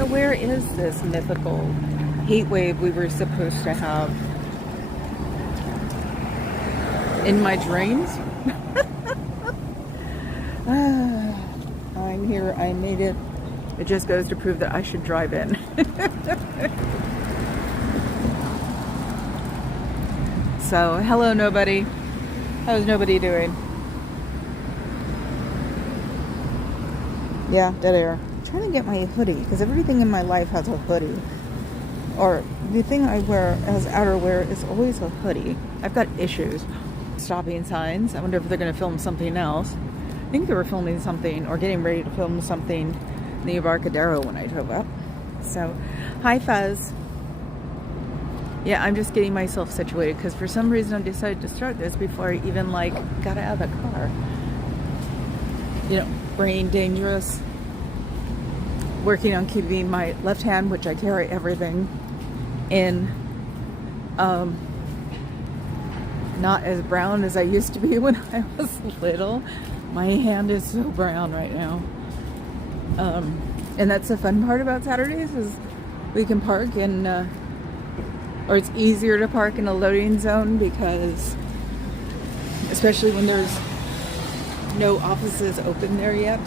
So where is this mythical heat wave we were supposed to have? In my dreams? I'm here, I made it. It just goes to prove that I should drive in. So, hello nobody. How's nobody doing? Yeah, dead air. I'm trying to get my hoodie, because everything in my life has a hoodie. Or, the thing I wear as outerwear is always a hoodie. I've got issues. Stopping signs. I wonder if they're going to film something else. I think they were filming something, or getting ready to film something in the Embarcadero when I drove up. So, hi Fuzz. Yeah, I'm just getting myself situated, because for some reason I decided to start this before I even, like, got out of the car. You know, brain dangerous. Working on keeping my left hand, which I carry everything, in, not as brown as I used to be when I was little. My hand is so brown right now. And that's the fun part about Saturdays, is we can park in, or it's easier to park in a loading zone, because, especially when there's no offices open there yet,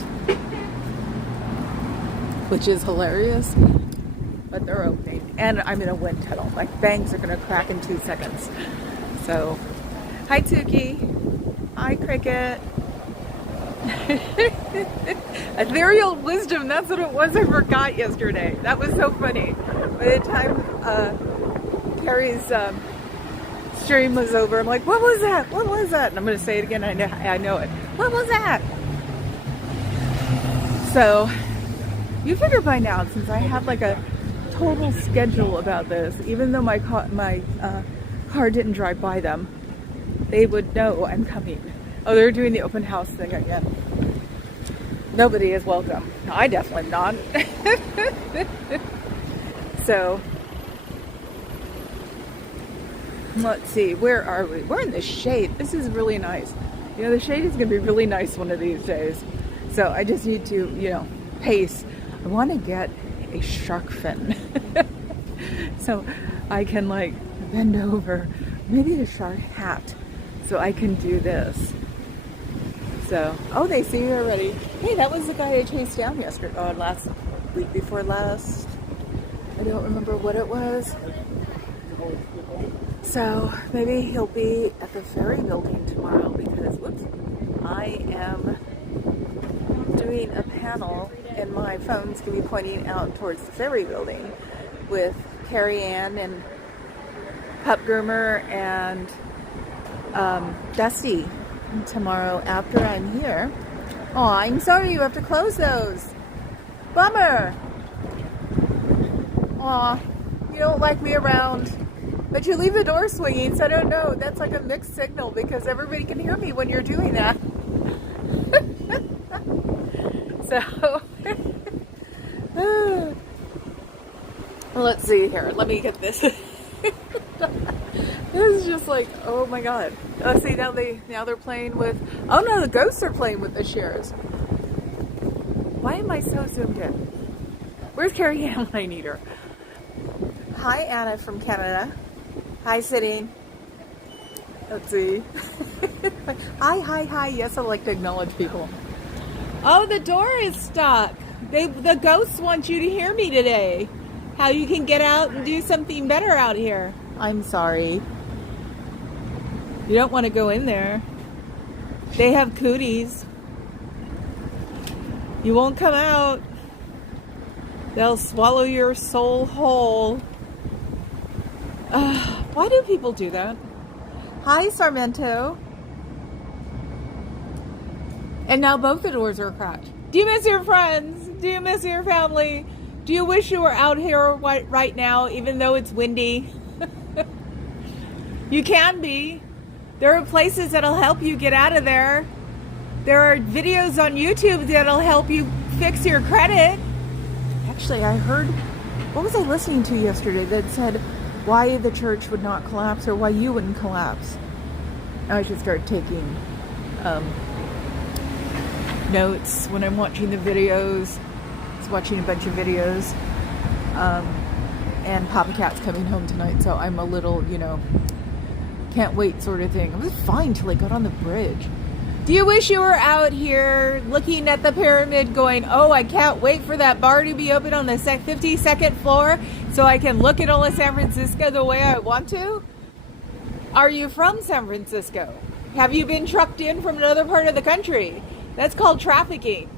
which is hilarious, but they're opening. And I'm in a wind tunnel. My bangs are gonna crack in 2 seconds. So, hi Tuki. Hi Cricket. Ethereal wisdom, that's what it was I forgot yesterday. That was so funny. By the time Carrie's stream was over, I'm like, what was that? What was that? And I'm going to say it again. I know it. What was that? So, you figure by now, since I have like a total schedule about this, even though my car didn't drive by them, they would know I'm coming. Oh, they're doing the open house thing again. Nobody is welcome. I definitely not. So, let's see. Where are we? We're in the shade. This is really nice. You know, the shade is going to be really nice one of these days. So, I just need to, you know, pace. I want to get a shark fin. So, I can, like, bend over. Maybe a shark hat. So, I can do this. So, oh, they see you already. Hey, that was the guy I chased down yesterday, or last week before last. I don't remember what it was. So, maybe he'll be at the ferry building tomorrow, because, whoops, I am doing a panel and my phone's going to be pointing out towards the ferry building with Carrie Ann and Pup Groomer and Dusty tomorrow after I'm here. Oh, I'm sorry you have to close those. Bummer. Aw, you don't like me around. But you leave the door swinging, so I don't know. That's like a mixed signal, because everybody can hear me when you're doing that. So, let's see here. Let me get this. This is just like, oh my god. See, now they're playing with, oh no, the ghosts are playing with the shares. Why am I so zoomed in? Where's Carrie Ann when I need her? Hi, Anna from Canada. Hi, sitting. Let's see. Hi. Yes, I like to acknowledge people. Oh, the door is stuck. The ghosts want you to hear me today. How you can get out and do something better out here. I'm sorry. You don't want to go in there. They have cooties. You won't come out. They'll swallow your soul whole. Why do people do that? Hi, Sarmento. And now both the doors are cracked. Do you miss your friends? Do you miss your family? Do you wish you were out here right now, even though it's windy? You can be. There are places that'll help you get out of there. There are videos on YouTube that'll help you fix your credit. Actually, I heard, what was I listening to yesterday that said why the church would not collapse, or why you wouldn't collapse? I should start taking notes when I'm watching the videos. I was watching a bunch of videos And Papa Cat's coming home tonight, so I'm a little, can't wait sort of thing. I was fine till I got on the bridge. Do you wish you were out here looking at the pyramid going, oh, I can't wait for that bar to be open on the 52nd floor so I can look at all of San Francisco the way I want to? Are you from San Francisco? Have you been trucked in from another part of the country? That's called trafficking.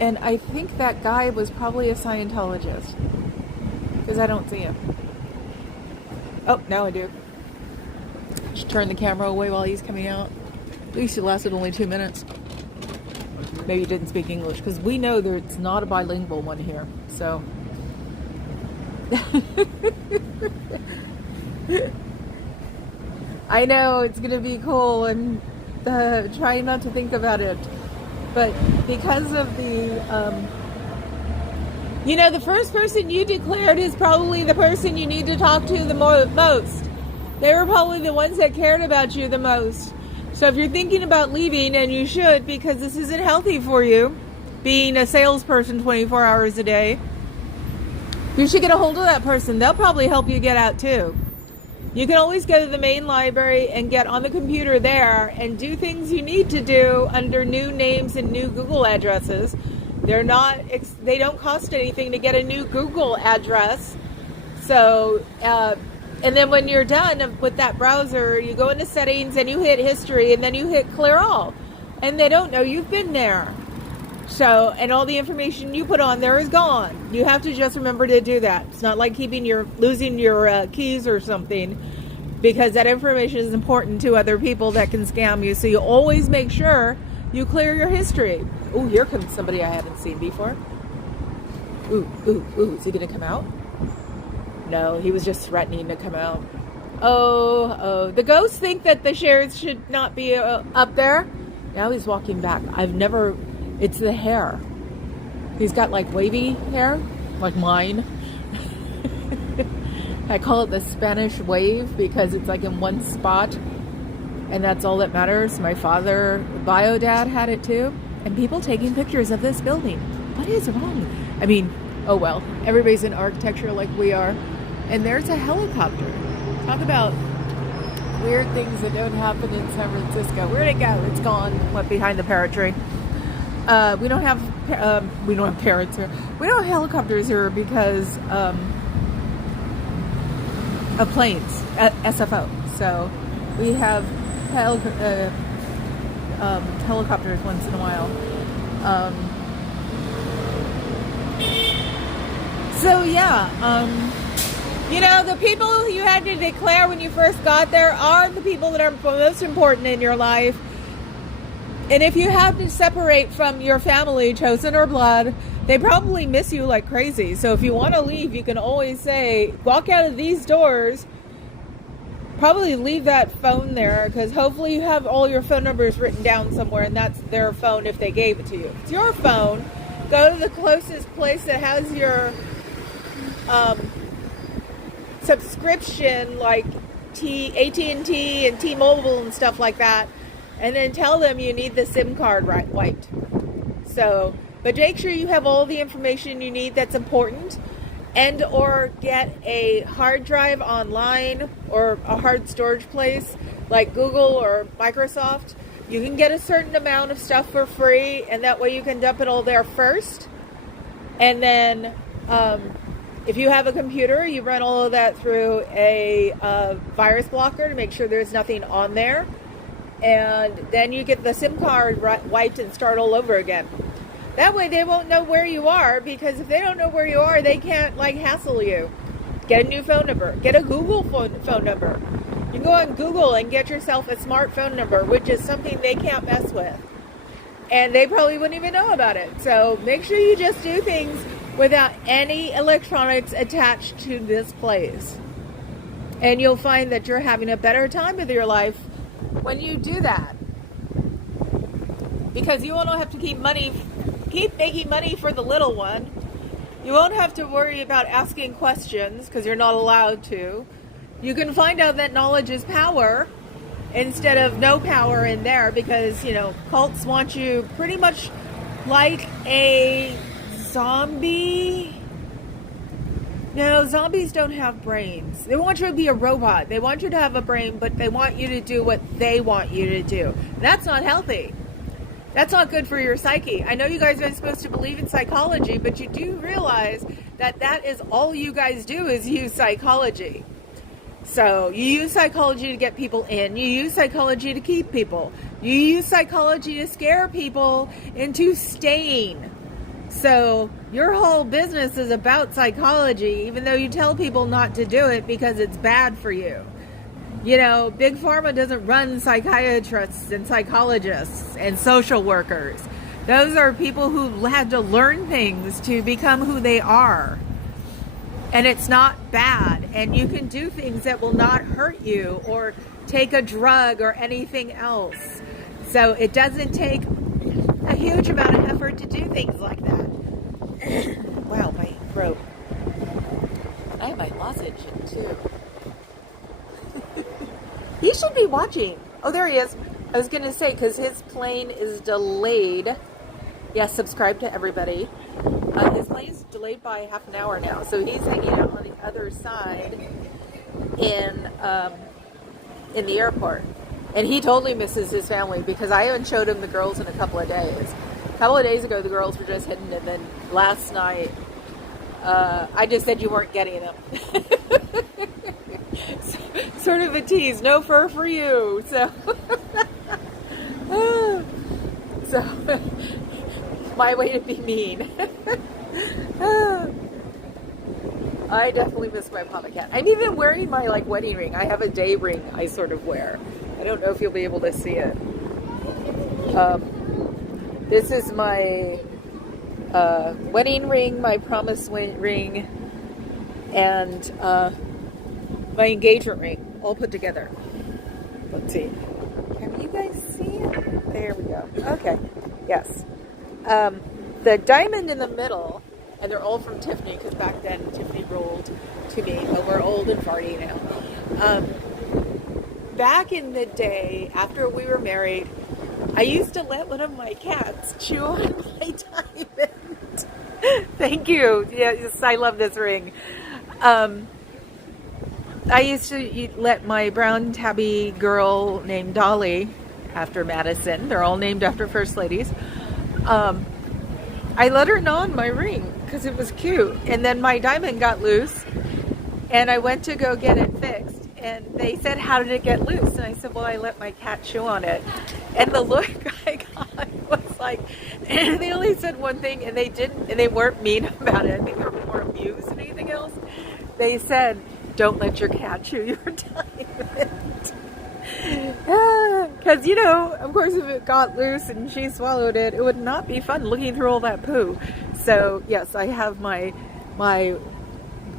And I think that guy was probably a Scientologist, because I don't see him. Oh, now I do. Just turn the camera away while he's coming out. At least it lasted only 2 minutes. Maybe he didn't speak English, because we know there's not a bilingual one here. So, I know it's gonna be cool. I'm trying not to think about it, but because of the, the first person you declared is probably the person you need to talk to the most. They were probably the ones that cared about you the most. So if you're thinking about leaving, and you should, because this isn't healthy for you, being a salesperson 24 hours a day, you should get a hold of that person. They'll probably help you get out too. You can always go to the main library and get on the computer there and do things you need to do under new names and new Google addresses. They don't cost anything to get a new Google address. So, and then when you're done with that browser, you go into settings and you hit history, and then you hit clear all. And they don't know you've been there. So, and all the information you put on there is gone. You have to just remember to do that. It's not like losing your keys or something, because that information is important to other people that can scam you. So you always make sure you clear your history. Oh, here comes somebody I haven't seen before. Ooh, is he gonna come out? No, he was just threatening to come out. Oh, the ghosts think that the shares should not be up there. Now he's walking back. It's the hair. He's got like wavy hair, like mine. I call it the Spanish wave because it's like in one spot, and that's all that matters. My father, bio dad, had it too. And people taking pictures of this building. What is wrong? I mean, oh well, everybody's in architecture like we are. And there's a helicopter. Talk about weird things that don't happen in San Francisco. Where'd it go? It's gone. Went behind the parrot tree. We don't have parrots here. We don't have helicopters here because of planes, SFO. So we have helicopters once in a while. The people you had to declare when you first got there are the people that are most important in your life. And if you have to separate from your family, chosen or blood, they probably miss you like crazy. So if you want to leave, you can always say, walk out of these doors, probably leave that phone there, because hopefully you have all your phone numbers written down somewhere, and that's their phone if they gave it to you. If it's your phone, go to the closest place that has your subscription, like AT&T and T-Mobile and stuff like that, and then tell them you need the SIM card wiped. So, but make sure you have all the information you need that's important, and or get a hard drive online or a hard storage place like Google or Microsoft. You can get a certain amount of stuff for free, and that way you can dump it all there first. And then if you have a computer, you run all of that through a virus blocker to make sure there's nothing on there. And then you get the SIM card wiped and start all over again. That way they won't know where you are, because if they don't know where you are, they can't hassle you. Get a new phone number. Get a Google phone number. You can go on Google and get yourself a smart phone number, which is something they can't mess with. And they probably wouldn't even know about it. So make sure you just do things without any electronics attached to this place. And you'll find that you're having a better time with your life when you do that. Because you won't have to keep making money for the little one. You won't have to worry about asking questions, because you're not allowed to. You can find out that knowledge is power instead of no power in there, because, cults want you pretty much like a zombie No, zombies don't have brains. They want you to be a robot. They want you to have a brain, but they want you to do what they want you to do. That's not healthy. That's not good for your psyche. I know you guys aren't supposed to believe in psychology, but you do realize that that is all you guys do is use psychology. So you use psychology to get people in. You use psychology to keep people. You use psychology to scare people into staying. So your whole business is about psychology, even though you tell people not to do it because it's bad for you. You know, Big Pharma doesn't run psychiatrists and psychologists and social workers. Those are people who had to learn things to become who they are. And it's not bad. And you can do things that will not hurt you or take a drug or anything else. So it doesn't take a huge amount of effort to do things like that. Wow, my throat. I have my lozenge in too. He should be watching. Oh, there he is. I was going to say, because his plane is delayed. Yes, subscribe to everybody. His plane's delayed by half an hour now, so he's hanging out on the other side in the airport. And he totally misses his family because I haven't showed him the girls in a couple of days. A couple of days ago, the girls were just hidden, and then last night, I just said you weren't getting them. Sort of a tease, no fur for you. So, my way to be mean. I definitely miss my Papa Cat. I'm even wearing my wedding ring. I have a day ring I sort of wear. I don't know if you'll be able to see it. This is my wedding ring, my promise ring, and my engagement ring, all put together. Let's see. Can you guys see it? There we go. Okay. Yes. The diamond in the middle, and they're all from Tiffany, because back then Tiffany rolled to me. But we're old and farty now. Back in the day, after we were married, I used to let one of my cats chew on my diamond. Thank you. Yes, I love this ring. I used to let my brown tabby girl named Dolly, after Madison, they're all named after first ladies, I let her gnaw on my ring because it was cute. And then my diamond got loose and I went to go get it fixed. And they said, how did it get loose? And I said, well, I let my cat chew on it. And the look I got was like, and they only said one thing, and they weren't mean about it. I think they were more amused than anything else. They said, don't let your cat chew your diamond. Because, of course, if it got loose and she swallowed it, it would not be fun looking through all that poo. So, yes, I have my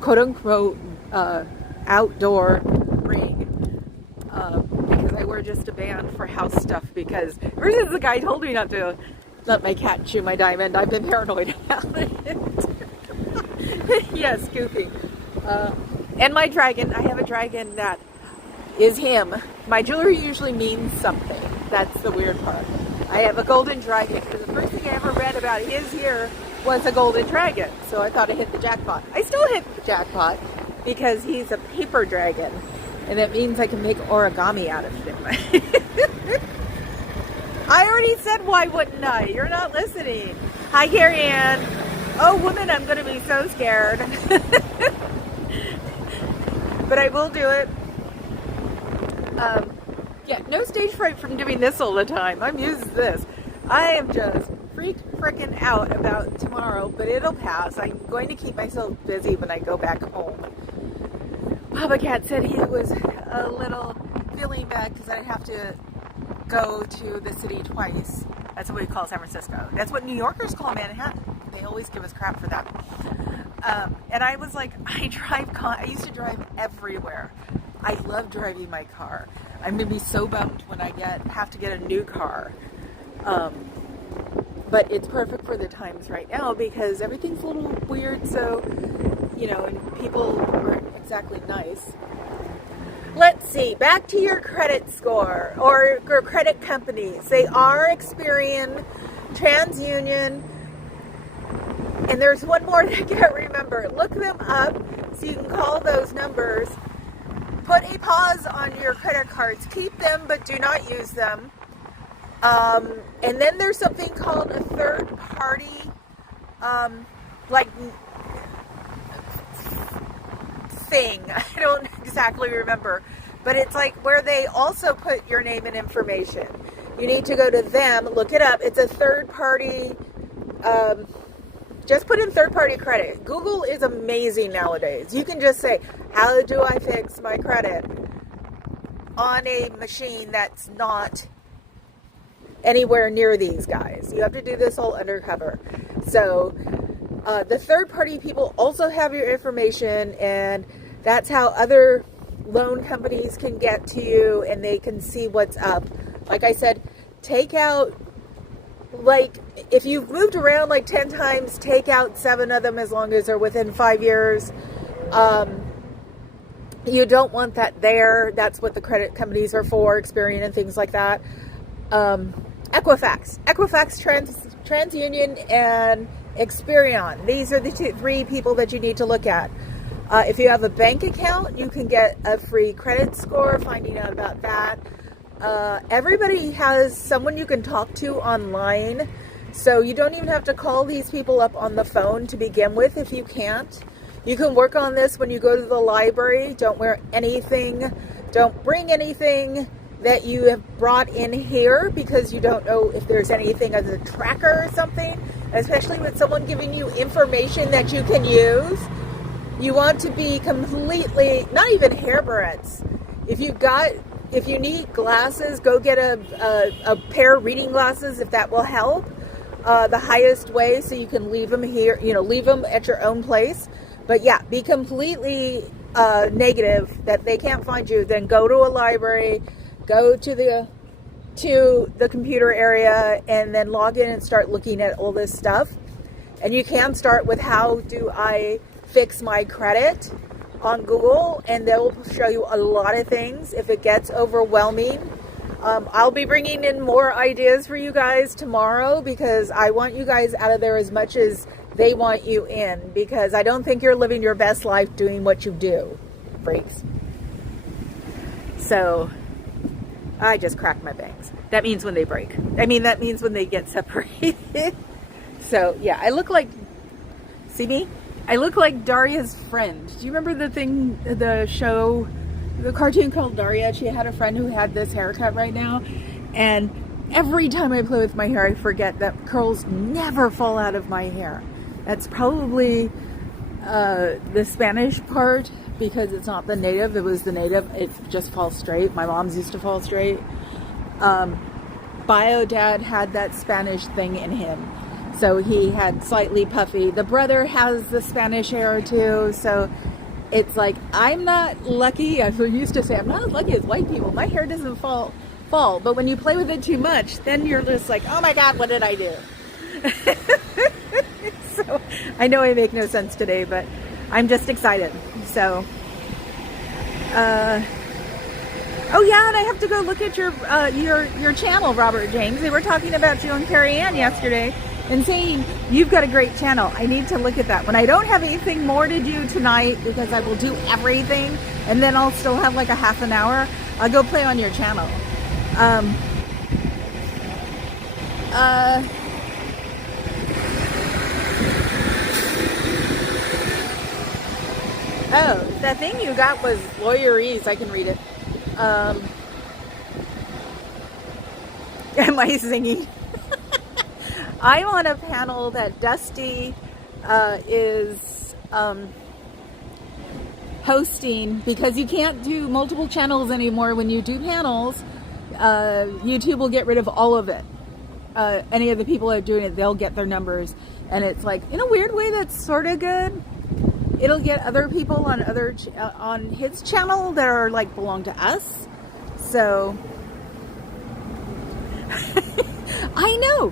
quote-unquote outdoor ring because I wear just a band for house stuff because ever since the guy told me not to let my cat chew my diamond, I've been paranoid about it. Yes, goofy. And my dragon, I have a dragon that is him. My jewelry usually means something. That's the weird part. I have a golden dragon because the first thing I ever read about his here was a golden dragon. So I thought I hit the jackpot. I still hit the jackpot because he's a paper dragon. And that means I can make origami out of him. I already said, why wouldn't I? You're not listening. Hi, Carrie Ann. Oh, woman, I'm going to be so scared. But I will do it. Yeah, no stage fright from doing this all the time. I'm used to this. I am just freaking out about tomorrow, but it'll pass. I'm going to keep myself busy when I go back home. Papa Cat said he was a little feeling bad because I have to go to the city twice. That's what we call San Francisco. That's what New Yorkers call Manhattan. They always give us crap for that. And I was like, I used to drive everywhere. I love driving my car. I'm going to be so bummed when I have to get a new car. But it's perfect for the times right now because everything's a little weird. So, and people aren't exactly nice. Let's see, back to your credit score or your credit companies. They are Experian, TransUnion, and there's one more that I can't remember. Look them up. So you can call those numbers. Put a pause on your credit cards. Keep them, but do not use them. And then there's something called a third party, like thing. I don't exactly remember, but it's like where they also put your name and information. You need to go to them, look it up. It's a third party. Just put in third party credit. Google is amazing nowadays. You can just say, how do I fix my credit on a machine that's not anywhere near these guys. You have to do this all undercover. So the third party people also have your information, and that's how other loan companies can get to you and they can see what's up. Like I said, take out, like, if you've moved around like 10 times, take out 7 of them as long as they're within 5 years. You don't want that there. That's what the credit companies are for, Experian and things like that. Equifax, TransUnion, and Experian. These are the 3 people that you need to look at. If you have a bank account, you can get a free credit score, finding out about that. Everybody has someone you can talk to online, so you don't even have to call these people up on the phone to begin with if you can't. You can work on this when you go to the library. Don't wear anything, don't bring anything that you have brought in here, because you don't know if there's anything as a tracker or something, especially with someone giving you information that you can use. You want to be completely, not even hairbreadths. If you need glasses, go get a pair of reading glasses if that will help. The highest way, so you can leave them here, leave them at your own place. But yeah, be completely negative that they can't find you. Then go to a library, go to the computer area, and then log in and start looking at all this stuff. And you can start with how do I fix my credit on Google, and they'll show you a lot of things. If it gets overwhelming, I'll be bringing in more ideas for you guys tomorrow, because I want you guys out of there as much as they want you in, because I don't think you're living your best life doing what you do, freaks. So I just cracked my bangs. That means when they break. That means when they get separated. So yeah, I look like, see me? I look like Daria's friend. Do you remember the show, the cartoon called Daria? She had a friend who had this haircut right now. And every time I play with my hair, I forget that curls never fall out of my hair. That's probably the Spanish part, because it's not the native. It was the native. It just falls straight. My mom's used to fall straight. Bio dad had that Spanish thing in him. So he had slightly puffy. The brother has the Spanish hair too. So it's like, I'm not lucky. I used to say, I'm not as lucky as white people. My hair doesn't fall. But when you play with it too much, then you're just like, oh my God, what did I do? So I know I make no sense today, but I'm just excited. So, oh yeah, and I have to go look at your channel, Robert James. They were talking about you and Carrie Ann yesterday, and saying you've got a great channel. I need to look at that. When I don't have anything more to do tonight, because I will do everything, and then I'll still have like a half an hour, I'll go play on your channel. Oh, that thing you got was lawyerese. I can read it. Am I singing? I'm on a panel that Dusty is hosting, because you can't do multiple channels anymore when you do panels. YouTube will get rid of all of it. Any of the people that are doing it, they'll get their numbers. And it's like, in a weird way, that's sort of good. It'll get other people on on his channel that are like belong to us. So I know.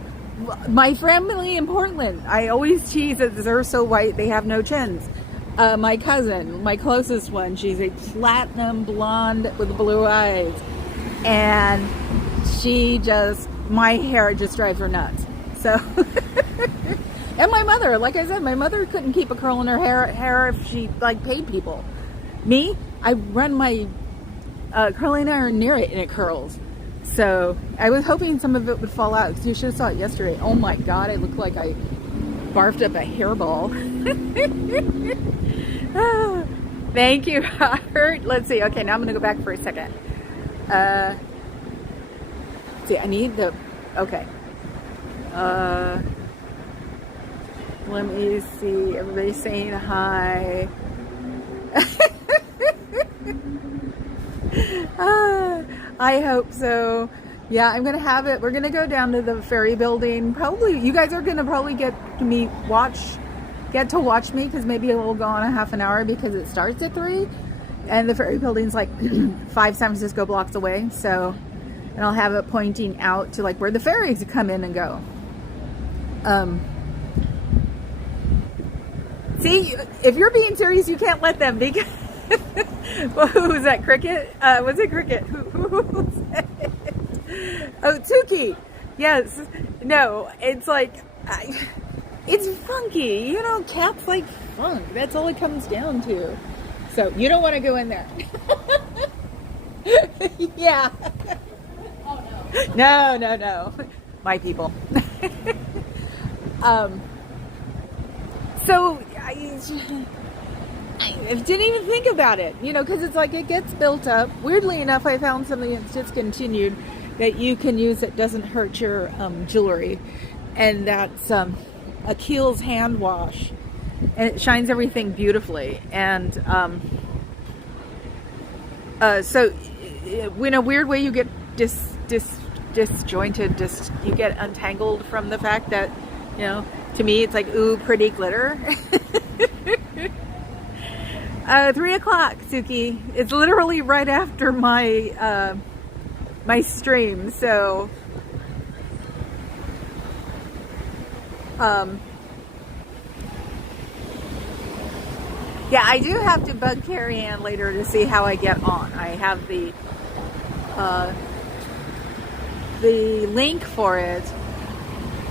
My family in Portland, I always tease that they're so white they have no chins. My cousin, my closest one, she's a platinum blonde with blue eyes. And my hair just drives her nuts. So, and my mother. mother. Like I said, my mother couldn't keep a curl in her hair if she like paid people. Me, I run my curling iron near it and it curls. So I was hoping some of it would fall out, because you should have saw it yesterday. Oh my God, I looked like I barfed up a hairball. Thank you, Robert. Let's see. Okay, now I'm gonna go back for a second. See, I need the, okay. Let me see, everybody's saying hi. I hope so. Yeah, I'm gonna have it. We're gonna go down to the ferry building. Probably, you guys are gonna probably get to watch me, because maybe it will go on a half an hour, because it starts at 3, and the ferry building's like 5 San Francisco blocks away. So, and I'll have it pointing out to like where the ferries come in and go. See, if you're being serious, you can't let them, because well, who was that? Cricket? Was it Cricket? Who was it? Oh, Tuki. Yes. No, it's like, it's funky. You know, cats like funk. That's all it comes down to. So you don't want to go in there. Yeah. Oh, no. No. My people. So I didn't even think about it, you know, because it's like it gets built up. Weirdly enough, I found something that's discontinued that you can use that doesn't hurt your jewelry, and that's a Kiehl's hand wash, and it shines everything beautifully. And so in a weird way, you get disjointed, you get untangled from the fact that, you know, to me it's like, ooh, pretty glitter. 3 o'clock, Suki. It's literally right after my my stream, so yeah, I do have to bug Carrie Ann later to see how I get on. I have the link for it,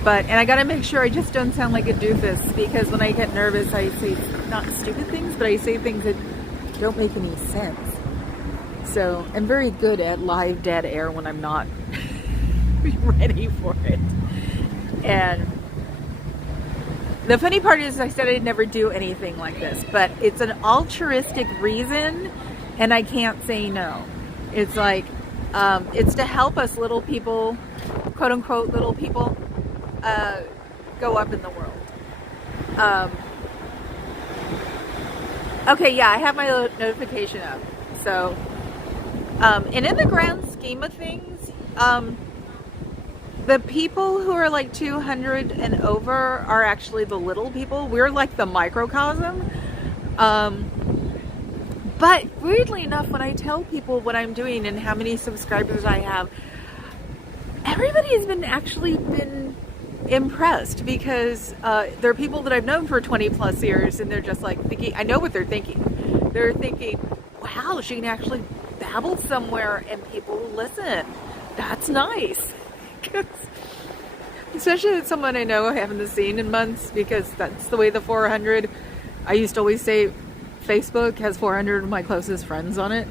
and I gotta make sure I just don't sound like a doofus, because when I get nervous, I say not stupid things, but I say things that don't make any sense. So I'm very good at live dead air when I'm not ready for it. And the funny part is, I said I'd never do anything like this, but it's an altruistic reason, and I can't say no. It's like, it's to help us little people, quote unquote little people, go up in the world. Okay, yeah, I have my notification up. So, and in the grand scheme of things, the people who are like 200 and over are actually the little people. We're like the microcosm. But weirdly enough, when I tell people what I'm doing and how many subscribers I have, everybody has been impressed, because there are people that I've known for 20 plus years, and they're just like thinking, I know what they're thinking. They're thinking, wow, she can actually babble somewhere and people will listen. That's nice. Especially with someone I know I haven't seen in months, because that's the way the 400, I used to always say Facebook has 400 of my closest friends on it.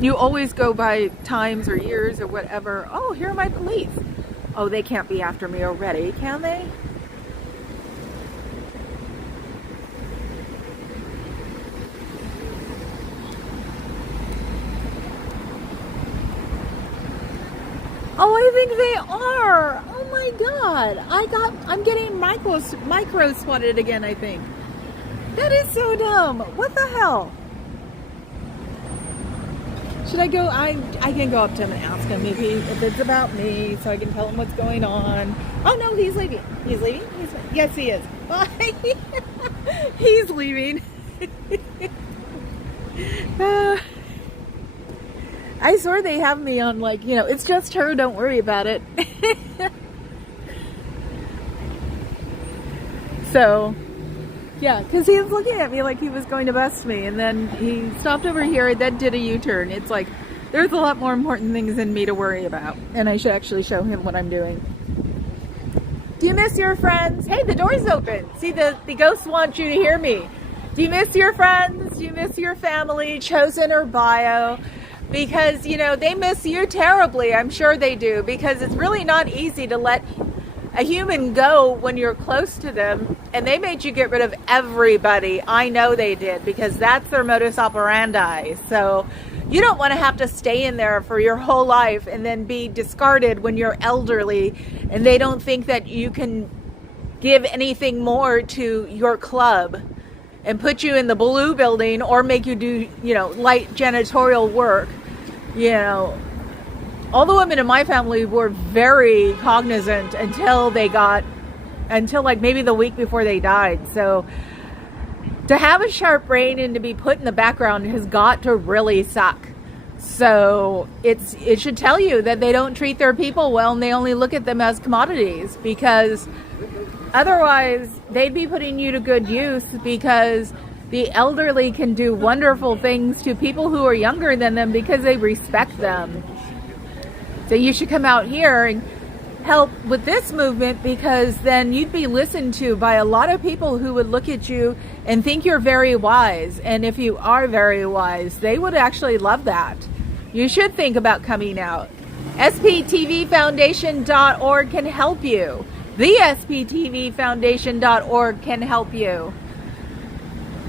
You always go by times or years or whatever. Oh, here are my police. Oh, they can't be after me already, can they? Oh, I think they are. Oh my God. I'm getting micro swatted again, I think. That is so dumb. What the hell? Should I go? I can go up to him and ask him if it's about me, so I can tell him what's going on. Oh no, he's leaving. He's leaving? Yes, he is. Bye. He's leaving. I swear they have me on, like, you know, it's just her, don't worry about it. So, yeah, because he was looking at me like he was going to bust me, and then he stopped over here and then did a U-turn. It's like, there's a lot more important things than me to worry about, and I should actually show him what I'm doing. Do you miss your friends? Hey, the door's open. See, the ghosts want you to hear me. Do you miss your friends? Do you miss your family, chosen or bio? Because, you know, they miss you terribly. I'm sure they do, because it's really not easy to let a human go when you're close to them, and they made you get rid of everybody. I know they did, because that's their modus operandi. So you don't want to have to stay in there for your whole life and then be discarded when you're elderly and they don't think that you can give anything more to your club and put you in the blue building or make you do, you know, light janitorial work. You know, all the women in my family were very cognizant until like maybe the week before they died. So to have a sharp brain and to be put in the background has got to really suck. So it should tell you that they don't treat their people well and they only look at them as commodities, because otherwise they'd be putting you to good use, because the elderly can do wonderful things to people who are younger than them because they respect them. So you should come out here and help with this movement, because then you'd be listened to by a lot of people who would look at you and think you're very wise. And if you are very wise, they would actually love that. You should think about coming out. SPTVFoundation.org can help you. The SPTVFoundation.org can help you.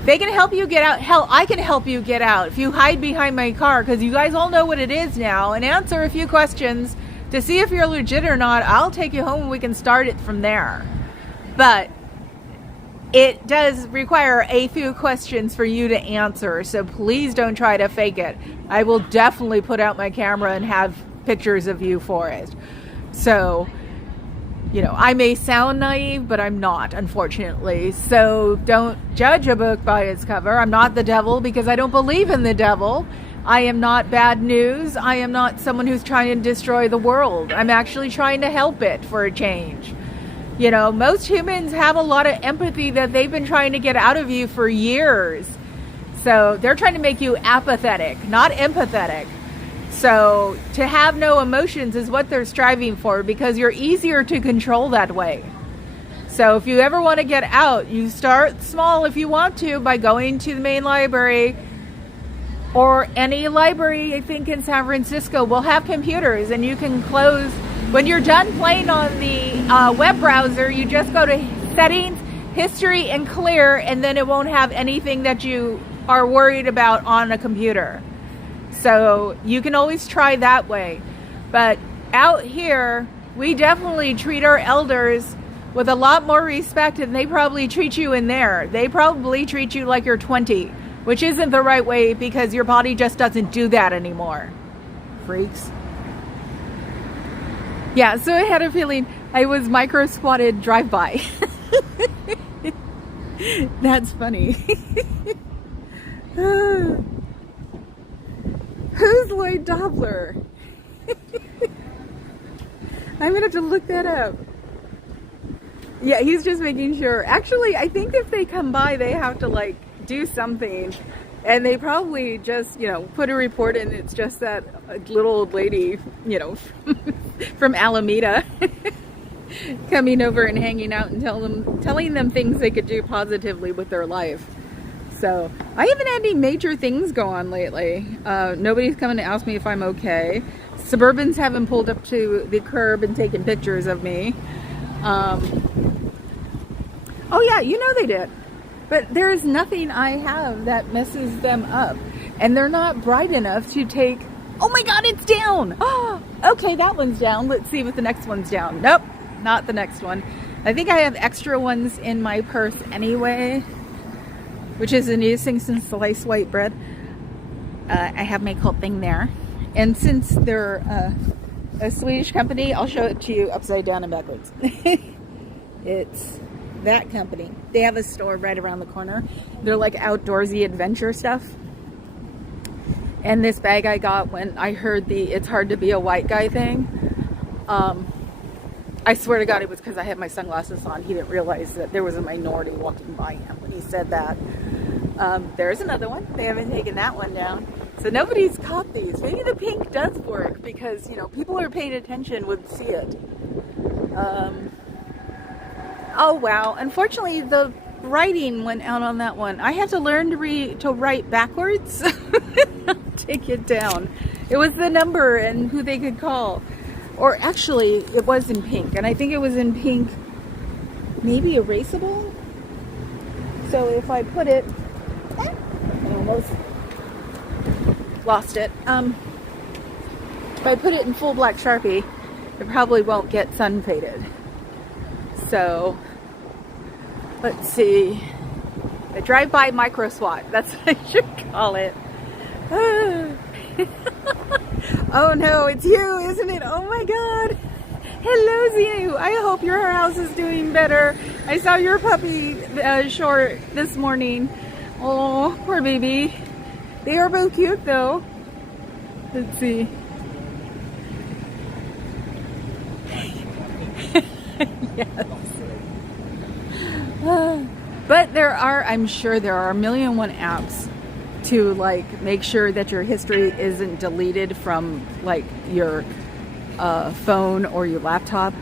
They can help you get out. Hell, I can help you get out if you hide behind my car, because you guys all know what it is now, and answer a few questions to see if you're legit or not. I'll take you home and we can start it from there. But it does require a few questions for you to answer, so please don't try to fake it. I will definitely put out my camera and have pictures of you for it. So, you know, I may sound naive, but I'm not, unfortunately. So don't judge a book by its cover. I'm not the devil, because I don't believe in the devil. I am not bad news. I am not someone who's trying to destroy the world. I'm actually trying to help it for a change. You know, most humans have a lot of empathy that they've been trying to get out of you for years. So they're trying to make you apathetic, not empathetic. So to have no emotions is what they're striving for, because you're easier to control that way. So if you ever want to get out, you start small if you want to by going to the main library, or any library, I think, in San Francisco will have computers, and you can close. When you're done playing on the web browser, you just go to settings, history, and clear, and then it won't have anything that you are worried about on a computer. So you can always try that way. But out here, we definitely treat our elders with a lot more respect than they probably treat you in there. They probably treat you like you're 20, which isn't the right way, because your body just doesn't do that anymore. Freaks. Yeah, so I had a feeling I was micro-squatted drive-by. That's funny. Who's Lloyd Dobler? I'm going to have to look that up. Yeah, he's just making sure. Actually, I think if they come by, they have to, like, do something. And they probably just, you know, put a report in. It's just that little old lady, you know, from Alameda coming over and hanging out and telling them things they could do positively with their life. So I haven't had any major things go on lately. Nobody's coming to ask me if I'm okay. Suburbans haven't pulled up to the curb and taken pictures of me. Oh yeah, you know they did. But there is nothing I have that messes them up. And they're not bright enough to take... Oh my god, it's down! Oh, okay, that one's down. Let's see if the next one's down. Nope, not the next one. I think I have extra ones in my purse anyway, which is the newest thing since sliced white bread. I have my cult thing there. And since they're a Swedish company, I'll show it to you upside down and backwards. It's that company. They have a store right around the corner. They're like outdoorsy adventure stuff. And this bag I got when I heard the "it's hard to be a white guy" thing. I swear to God it was because I had my sunglasses on. He didn't realize that there was a minority walking by him when he said that. There's another one. They haven't taken that one down. So nobody's caught these. Maybe the pink does work because, you know, people are paying attention would see it. Oh wow, unfortunately the writing went out on that one. I have to learn to write backwards. Take it down. It was the number and who they could call. Or actually, it was in pink, and I think it was in pink, maybe erasable. So if I put it, I almost lost it. If I put it in full black Sharpie, it probably won't get sun faded. So let's see. A drive-by micro swat. That's what I should call it. Oh no, it's you, isn't it? Oh my God. Hello, Ziu. I hope your house is doing better. I saw your puppy short this morning. Oh, poor baby. They are both cute though. Let's see. Yes. But there are, I'm sure there are a million and one apps to like make sure that your history isn't deleted from like your phone or your laptop.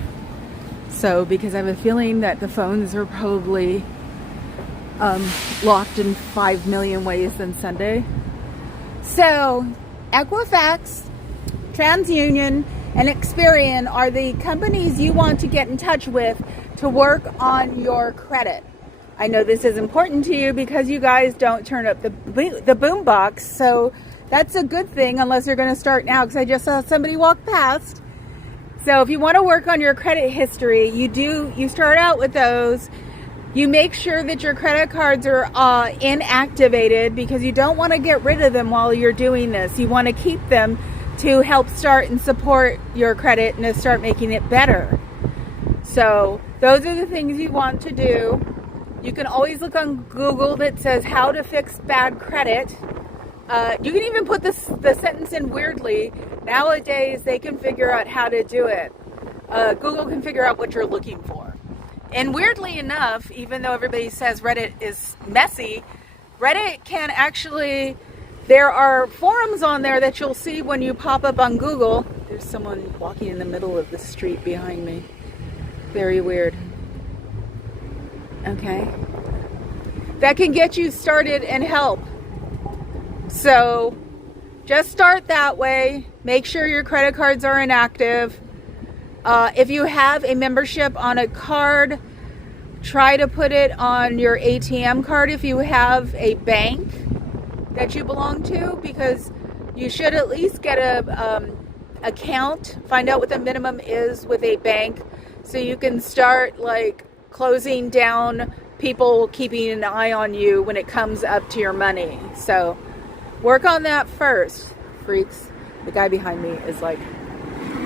So because I have a feeling that the phones are probably locked in 5 million ways than Sunday. So Equifax, TransUnion, and Experian are the companies you want to get in touch with to work on your credit. I know this is important to you because you guys don't turn up the boom box, so that's a good thing unless you're going to start now, because I just saw somebody walk past. So if you want to work on your credit history, you start out with those. You make sure that your credit cards are inactivated, because you don't want to get rid of them while you're doing this. You want to keep them to help start and support your credit and to start making it better. So those are the things you want to do. You can always look on Google that says how to fix bad credit. You can even put the sentence in weirdly. Nowadays, they can figure out how to do it. Google can figure out what you're looking for. And weirdly enough, even though everybody says Reddit is messy, Reddit can actually, there are forums on there that you'll see when you pop up on Google. There's someone walking in the middle of the street behind me. Very weird. Okay. That can get you started and help. So just start that way. Make sure your credit cards are inactive. If you have a membership on a card, try to put it on your ATM card if you have a bank that you belong to, because you should at least get a account, find out what the minimum is with a bank, so you can start like closing down people keeping an eye on you when it comes up to your money. So work on that first, freaks. The guy behind me is like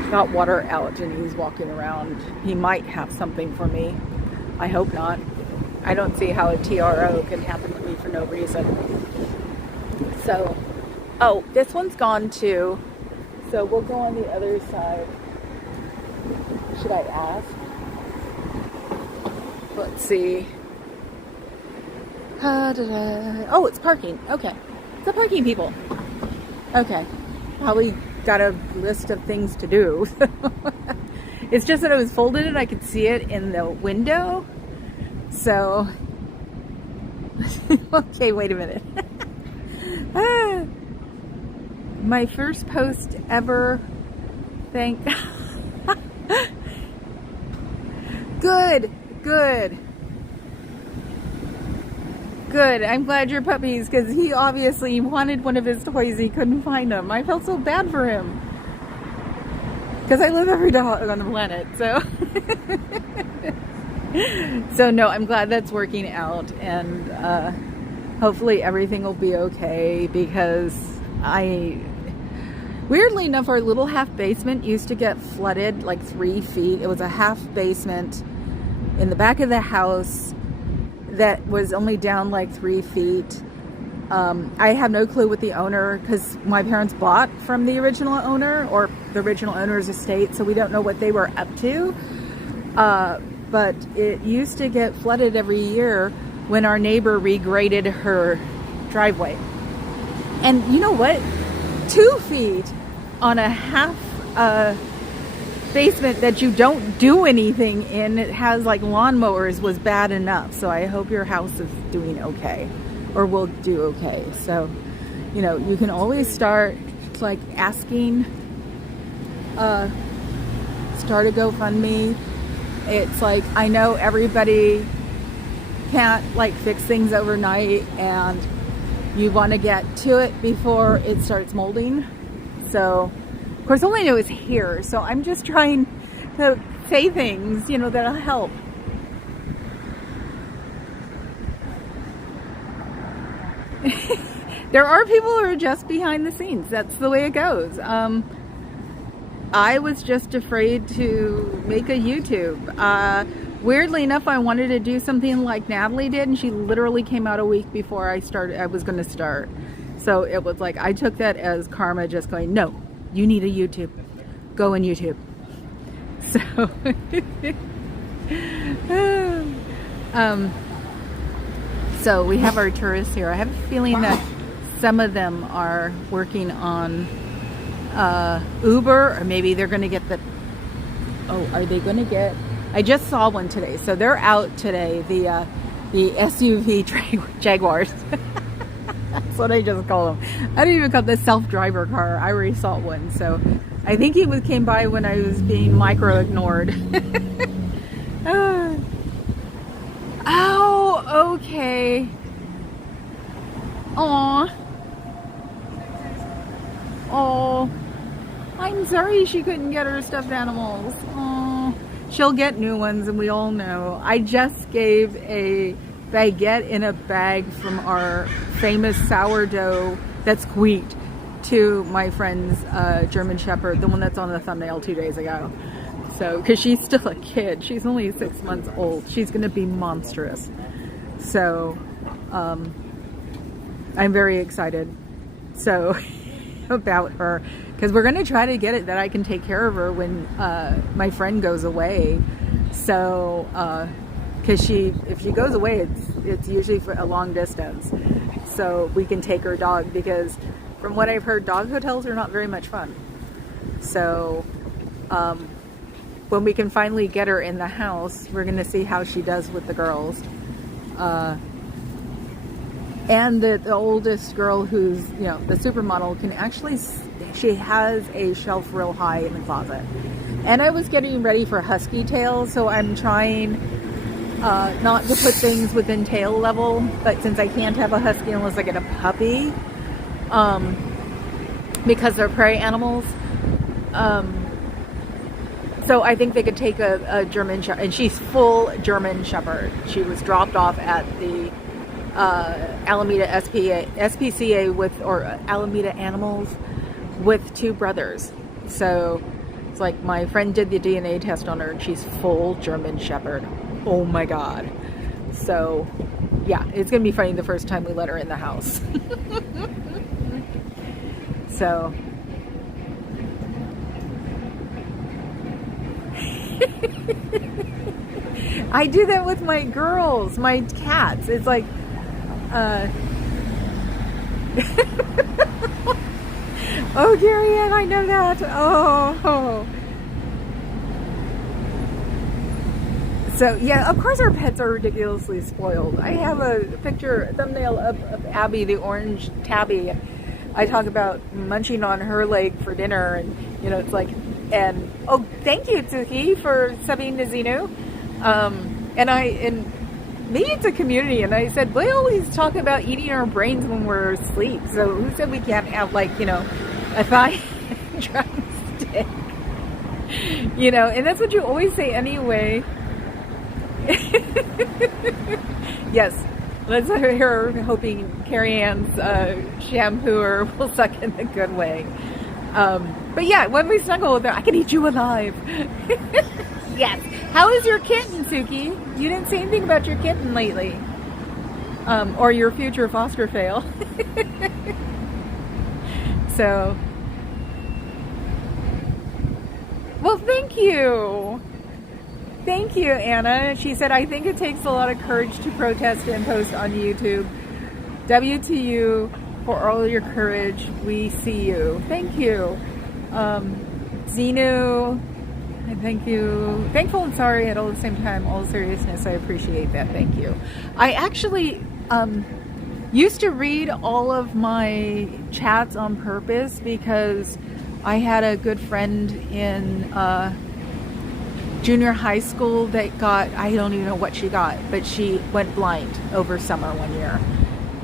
got water out and he's walking around. He might have something for me. I hope not. I don't see how a TRO can happen to me for no reason. So, oh, this one's gone too. So we'll go on the other side. Should I ask? Let's see. Oh, it's parking. Okay. It's the parking people. Okay. Probably got a list of things to do. It's just that it was folded and I could see it in the window. So, okay, wait a minute. My first post ever. Thank. Good. I'm glad you're puppies, because he obviously wanted one of his toys. He couldn't find them. I felt so bad for him, because I love every dog on the planet. So, so no, I'm glad that's working out, and hopefully everything will be okay. Because weirdly enough, our little half basement used to get flooded like 3 feet. It was a half basement in the back of the house that was only down like 3 feet. I have no clue what the owner, because my parents bought from the original owner, or the original owner's estate, so we don't know what they were up to. But it used to get flooded every year when our neighbor regraded her driveway. And you know what? 2 feet on a half basement that you don't do anything in, it has like lawnmowers, was bad enough. So I hope your house is doing okay, or will do okay. So, you know, you can always start like asking, start a GoFundMe. It's like, I know everybody can't like fix things overnight, and you want to get to it before it starts molding. So, of course, all I know is here. So I'm just trying to say things, you know, that'll help. There are people who are just behind the scenes. That's the way it goes. I was just afraid to make a YouTube. Weirdly enough, I wanted to do something like Natalie did, and she literally came out a week before I was going to start. So it was like, I took that as karma, just going, no, you need a YouTube. Go on YouTube. So, so we have our tourists here. I have a feeling that some of them are working on Uber, or maybe they're going to get the, oh, are they going to get, I just saw one today. So they're out today, the SUV Jaguars. That's what I just call them. I don't even call it the self-driver car. I already saw one. So I think he came by when I was being micro-ignored. Oh, okay. Aw. Oh, I'm sorry she couldn't get her stuffed animals. Oh, she'll get new ones, and we all know. I just gave a baguette in a bag from our famous sourdough that squeaked to my friend's German Shepherd, the one that's on the thumbnail 2 days ago. So, because she's still a kid. She's only 6 months old. She's going to be monstrous. So, I'm very excited. So, about her, because we're going to try to get it that I can take care of her when my friend goes away. So, because if she goes away, it's usually for a long distance. So we can take her dog, because from what I've heard, dog hotels are not very much fun. So when we can finally get her in the house, we're going to see how she does with the girls. And the oldest girl, who's, you know, the supermodel, can actually, she has a shelf real high in the closet. And I was getting ready for husky tail, so I'm trying not to put things within tail level, but since I can't have a husky unless I get a puppy, because they're prey animals, so I think they could take a German Shepherd, and she's full German Shepherd. She was dropped off at the Alameda SPCA or Alameda Animals with two brothers. So it's like, my friend did the DNA test on her, and she's full German Shepherd. Oh my God. So yeah, it's gonna be funny the first time we let her in the house. So I do that with my girls, my cats. It's like oh, Gary Ann, I know that. Oh. So yeah, of course our pets are ridiculously spoiled. I have a thumbnail of Abby, the orange tabby. I talk about munching on her leg for dinner, and you know, it's like, and oh, thank you, Tsuki, for subbing to Xenu. And maybe it's a community, and I said, we always talk about eating our brains when we're asleep. So who said we can't have, like, you know, a thigh drumstick? You know, and that's what you always say anyway. Yes, let's hear her hoping Carrie Ann's shampooer will suck in a good way. But yeah, when we snuggle with her, I can eat you alive. Yes. How is your kitten, Suki? You didn't say anything about your kitten lately. Or your future foster fail. So, well, thank you. Thank you, Anna. She said, I think it takes a lot of courage to protest and post on YouTube. W to you for all your courage. We see you. Thank you. Xenu, I thank you. Thankful and sorry at all the same time, all seriousness. I appreciate that. Thank you. I actually used to read all of my chats on purpose because I had a good friend in junior high school that got, I don't even know what she got, but she went blind over summer one year.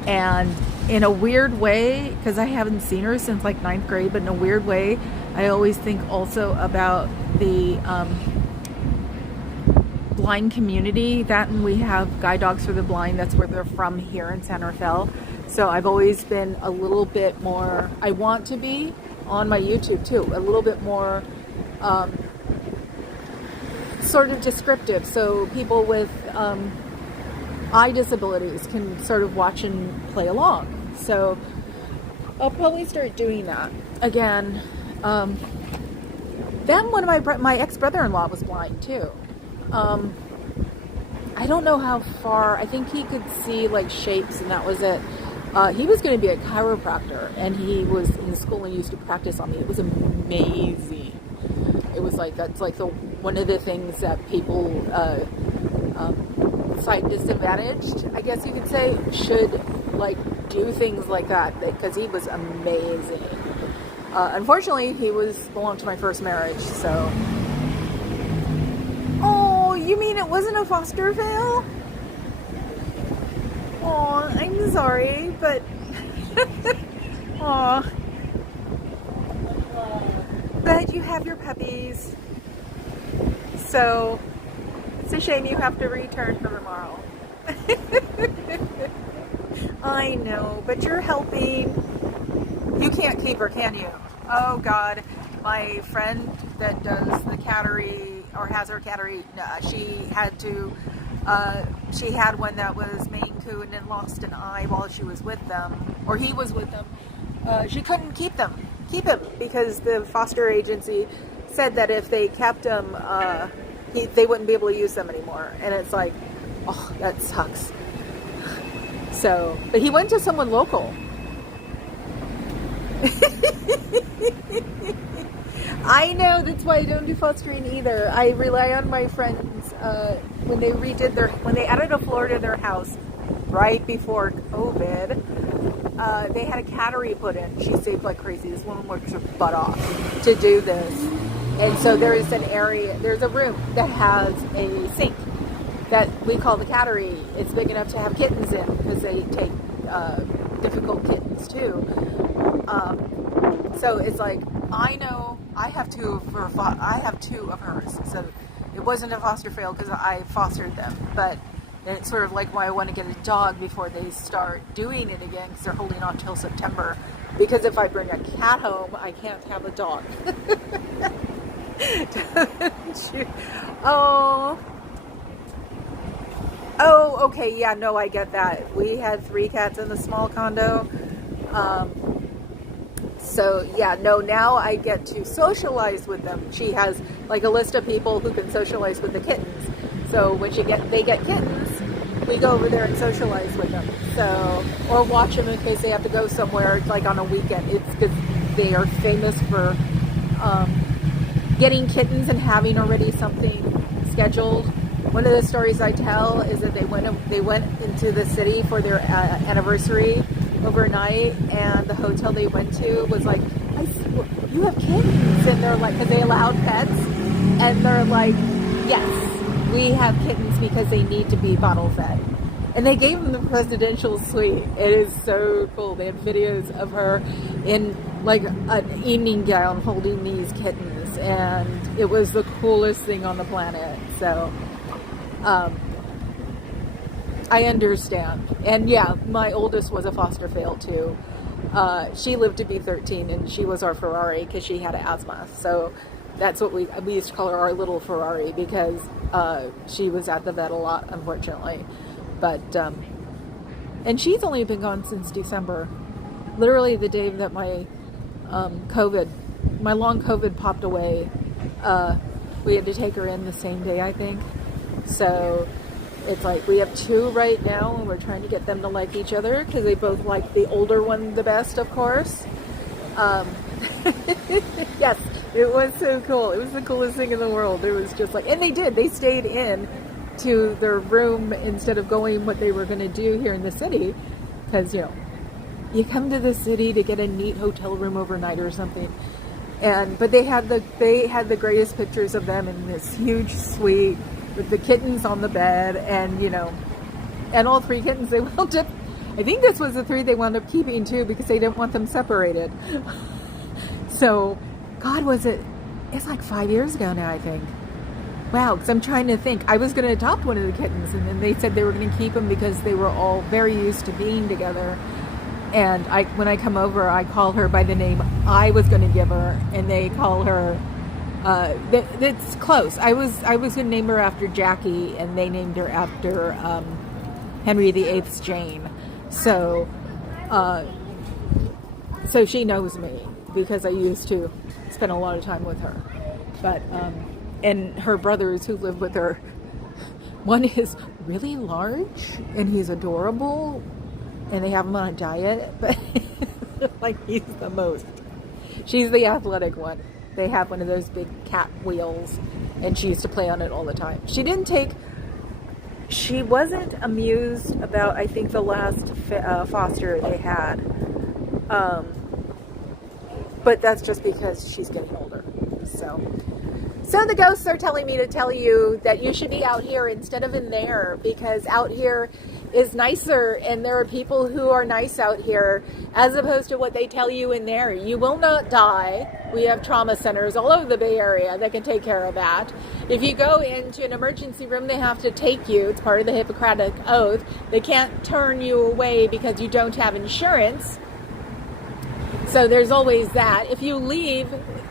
And in a weird way, because I haven't seen her since like 9th grade, but in a weird way, I always think also about the blind community. That, and we have Guide Dogs for the Blind. That's where they're from here in San Rafael. So I've always been a little bit more, I want to be on my YouTube too, a little bit more sort of descriptive. So people with eye disabilities can sort of watch and play along. So I'll probably start doing that again. Then one of my ex-brother-in-law was blind too. I don't know how far. I think he could see like shapes, and that was it. He was going to be a chiropractor, and he was in school and used to practice on me. It was amazing. It was like, that's like one of the things that people sight disadvantaged, I guess you could say, should like do things like that, because he was amazing. Unfortunately, he belonged to my first marriage, so. Oh, you mean it wasn't a foster fail? Oh, I'm sorry, but. Aw. But you have your puppies, so it's a shame you have to return for tomorrow. I know, but you're helping. You can't keep her, can you? Oh God, my friend that does the cattery, or has her cattery, she had one that was Maine Coon and lost an eye while she was with them, or he was with them. She couldn't keep him because the foster agency said that if they kept him, they wouldn't be able to use them anymore. And it's like, oh, that sucks. So, but he went to someone local. I know, that's why I don't do fostering either. I rely on my friends when they added a floor to their house right before COVID. They had a cattery put in. She saved like crazy. This woman works her butt off to do this. And so there's a room that has a sink that we call the cattery. It's big enough to have kittens in, because they take difficult kittens too. So it's like, I know I have two of hers. So it wasn't a foster fail because I fostered them, but it's sort of like why I want to get a dog before they start doing it again, because they're holding on till September. Because if I bring a cat home, I can't have a dog. Don't you? Oh, okay, yeah, no, I get that. We had 3 cats in the small condo. So, yeah, no, now I get to socialize with them. She has, like, a list of people who can socialize with the kittens. So when they get kittens, we go over there and socialize with them. So, or watch them in case they have to go somewhere, like on a weekend. It's because they are famous for getting kittens and having already something scheduled. One of the stories I tell is that they went into the city for their anniversary overnight, and the hotel they went to was like, you have kittens? And they're like, because they allowed pets, and they're like, yes, we have kittens because they need to be bottle fed. And they gave them the presidential suite. It is so cool. They have videos of her in like an evening gown holding these kittens, and it was the coolest thing on the planet. So I understand. And yeah, my oldest was a foster fail too. She lived to be 13, and she was our Ferrari because she had asthma. So that's what we used to call her, our little Ferrari, because she was at the vet a lot, unfortunately. But and she's only been gone since December. Literally the day that my long COVID popped away, we had to take her in the same day, I think. So it's like we have 2 right now, and we're trying to get them to like each other because they both like the older one the best, of course. Yes, it was so cool. It was the coolest thing in the world. It was just like, and they stayed in to their room instead of going what they were going to do here in the city, because you come to the city to get a neat hotel room overnight or something, but they had the greatest pictures of them in this huge suite with the kittens on the bed, and all 3 kittens they wound up. I think this was the 3 they wound up keeping too, because they didn't want them separated. So, God, it's like 5 years ago now, I think. Wow, because I'm trying to think. I was going to adopt one of the kittens, and then they said they were going to keep them because they were all very used to being together. And when I come over, I call her by the name I was going to give her, and they call her. It's close. I was going to name her after Jackie, and they named her after Henry VIII's Jane. So she knows me because I used to spend a lot of time with her. But and her brothers who live with her, one is really large and he's adorable, and they have him on a diet, but like he's the most. She's the athletic one. They have one of those big cat wheels, and she used to play on it all the time. She wasn't amused about, I think, the last foster they had. But that's just because she's getting older. So the ghosts are telling me to tell you that you should be out here instead of in there, because out here is nicer, and there are people who are nice out here as opposed to what they tell you in there. You will not die. We have trauma centers all over the Bay Area that can take care of that. If you go into an emergency room, they have to take you. It's part of the Hippocratic Oath. They can't turn you away because you don't have insurance. So there's always that. If you leave,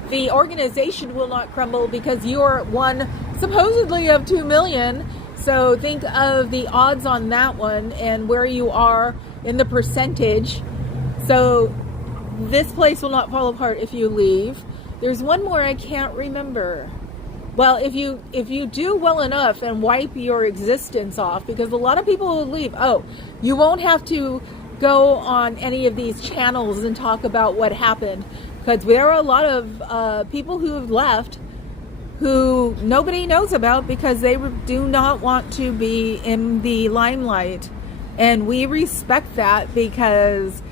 the organization will not crumble because you're one supposedly of 2 million. So think of the odds on that one and where you are in the percentage. So this place will not fall apart if you leave. There's one more I can't remember. Well, if you do well enough and wipe your existence off, because a lot of people will leave. Oh, you won't have to go on any of these channels and talk about what happened, because there are a lot of people who have left who nobody knows about because they do not want to be in the limelight. And we respect that because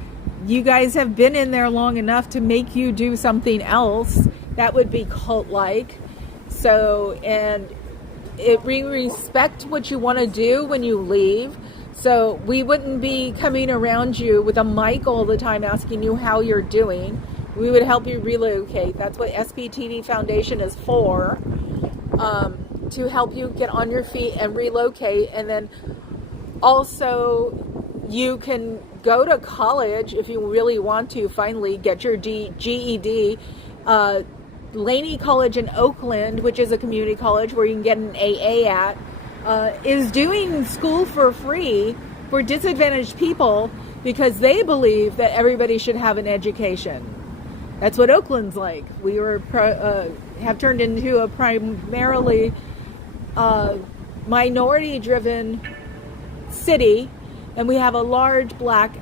you guys have been in there long enough to make you do something else that would be cult-like. So, and we respect what you want to do when you leave. So we wouldn't be coming around you with a mic all the time asking you how you're doing. We would help you relocate. That's what SPTV Foundation is for, to help you get on your feet and relocate. And then also you can go to college if you really want to finally get your GED. Laney College in Oakland, which is a community college where you can get an AA at, is doing school for free for disadvantaged people because they believe that everybody should have an education. That's what Oakland's like. We have turned into a primarily minority-driven city, and we have a large black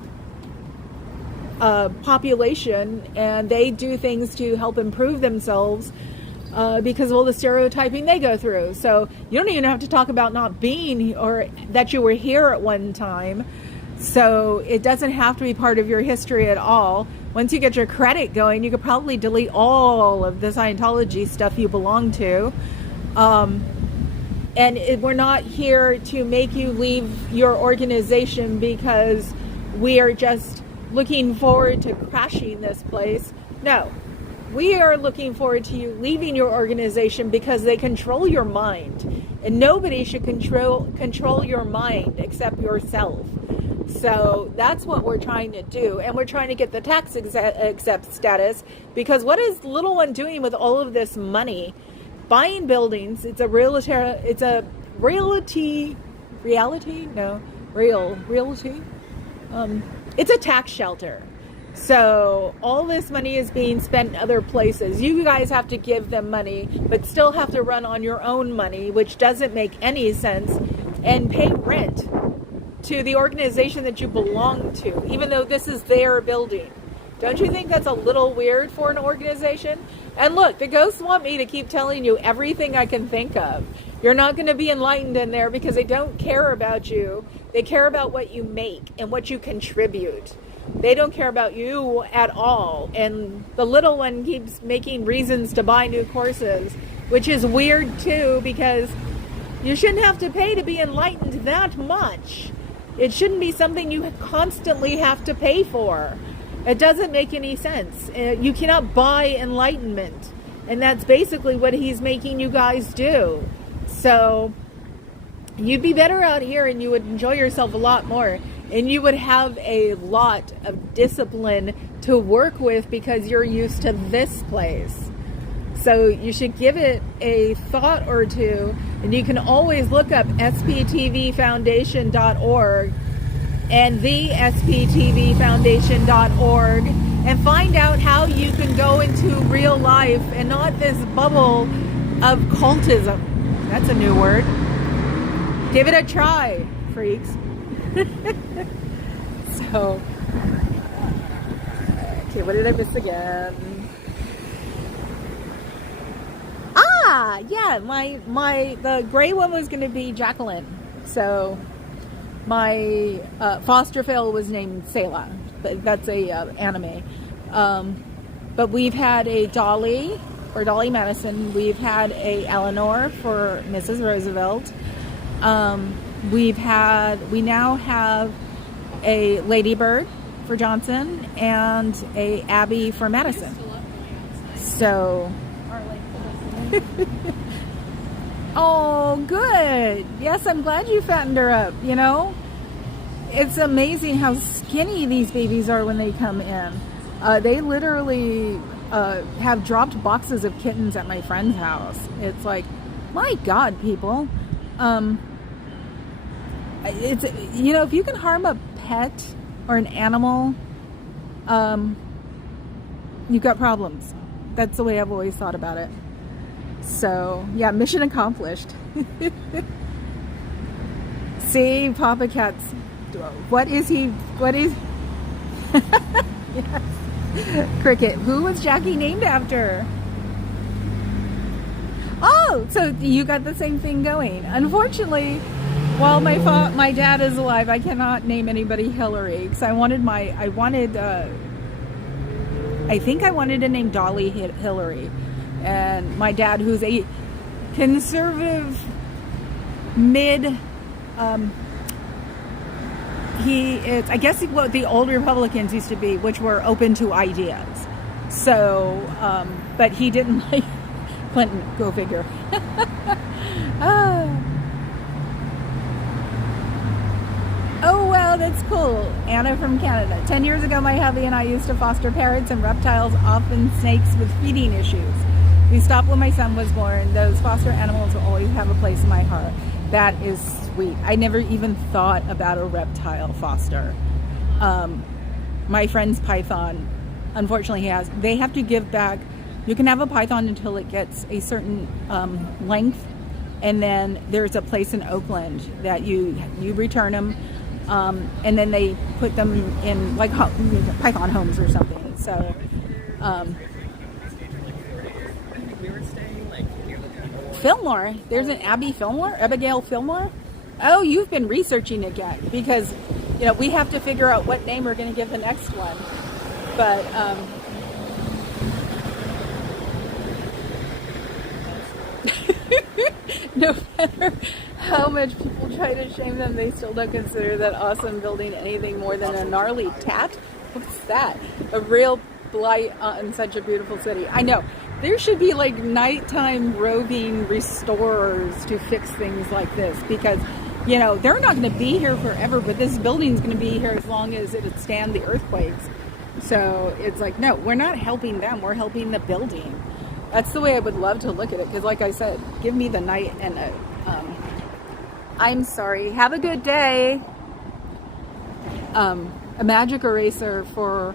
population, and they do things to help improve themselves because of all the stereotyping they go through. So you don't even have to talk about not being or that you were here at one time. So it doesn't have to be part of your history at all. Once you get your credit going, you could probably delete all of the Scientology stuff you belong to. We're not here to make you leave your organization because we are just looking forward to crashing this place. No, we are looking forward to you leaving your organization because they control your mind, and nobody should control your mind except yourself. So that's what we're trying to do, and we're trying to get the tax exempt status, because what is little one doing with all of this money? Buying buildings. It's a realty. It's a tax shelter. So all this money is being spent in other places. You guys have to give them money, but still have to run on your own money, which doesn't make any sense, and pay rent to the organization that you belong to, even though this is their building. Don't you think that's a little weird for an organization? And look, the ghosts want me to keep telling you everything I can think of. You're not going to be enlightened in there because they don't care about you. They care about what you make and what you contribute. They don't care about you at all. And the little one keeps making reasons to buy new courses, which is weird too, because you shouldn't have to pay to be enlightened that much. It shouldn't be something you constantly have to pay for. It doesn't make any sense. You cannot buy enlightenment. And that's basically what he's making you guys do. So you'd be better out here and you would enjoy yourself a lot more. And you would have a lot of discipline to work with because you're used to this place. So you should give it a thought or two. And you can always look up sptvfoundation.org and the sptvfoundation.org and find out how you can go into real life and not this bubble of cultism. That's a new word. Give it a try, freaks. So, okay, what did I miss again? Yeah, the gray one was going to be Jacqueline. So my foster fill was named Selah, but that's a anime. But we've had a Dolly for Dolly Madison. We've had a Eleanor for Mrs. Roosevelt. We now have a Ladybird for Johnson and a Abby for Madison. So. Oh, good. Yes, I'm glad you fattened her up, you know. It's amazing how skinny these babies are when they come in. They literally have dropped boxes of kittens at my friend's house. It's like, my God, people. It's, you know, if you can harm a pet or an animal, you've got problems. That's the way I've always thought about it. So, yeah, mission accomplished. See, Papa Cat's, what is... Yes. Cricket. Who was Jackie named after? Oh, so you got the same thing going. Unfortunately, while my dad is alive, I cannot name anybody Hillary, because I think I wanted to name Dolly Hillary. And my dad, who's a conservative I guess what the old Republicans used to be, which were open to ideas. So, but he didn't like Clinton, go figure. Oh, well, that's cool. Anna from Canada. 10 years ago, my hubby and I used to foster parrots and reptiles, often snakes with feeding issues. We stopped when my son was born. Those foster animals will always have a place in my heart. That is sweet. I never even thought about a reptile foster. My friend's python, unfortunately, they have to give back. You can have a python until it gets a certain length, and then there's a place in Oakland that you return them, and then they put them in like python homes or something. So. Fillmore. There's an Abigail Fillmore. Oh, you've been researching again, because we have to figure out what name we're going to give the next one. But no matter how much people try to shame them, they still don't consider that awesome building anything more than a gnarly tat. What's that? A real blight on such a beautiful city. I know. There should be like nighttime roving restorers to fix things like this, because, they're not going to be here forever, but this building's going to be here as long as it would stand the earthquakes. So it's like, no, we're not helping them. We're helping the building. That's the way I would love to look at it. Because like I said, give me the night and I'm sorry. Have a good day. A magic eraser for